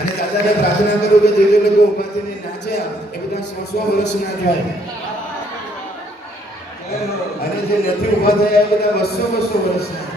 અને દાદાને પ્રાર્થના કરું કે જે લોકો ઉભા થઈને નાચ્યા એ બધા 100 વર્ષના થાય અને જે નથી ઉભા થયા એ બધા 200 વર્ષના